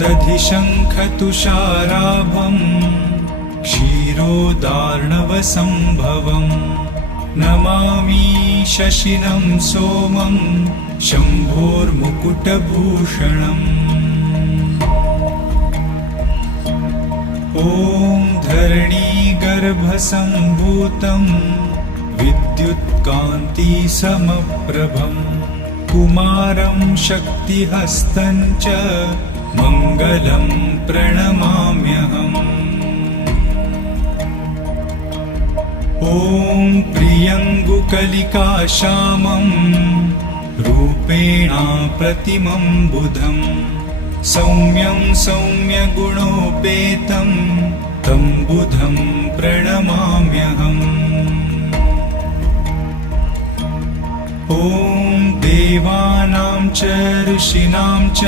दधिशङ्खतुषाराभम् क्षीरोदार्णवसम्भवम् नमामि शशिनं सोमं शम्भोर्मुकुटभूषणम् ॐ धरणीगर्भसम्भूतं विद्युत्कान्तिसमप्रभं कुमारं शक्तिहस्तं च मङ्गलं प्रणमाम्यहम् ॐ प्रियङ्गुकलिकाश्यामं रूपेणा प्रतिमं बुधम् सौम्यं सौम्यगुणोपेतं तं बुधं प्रणमाम्यहम् ॐ देवानां च ऋषीणां च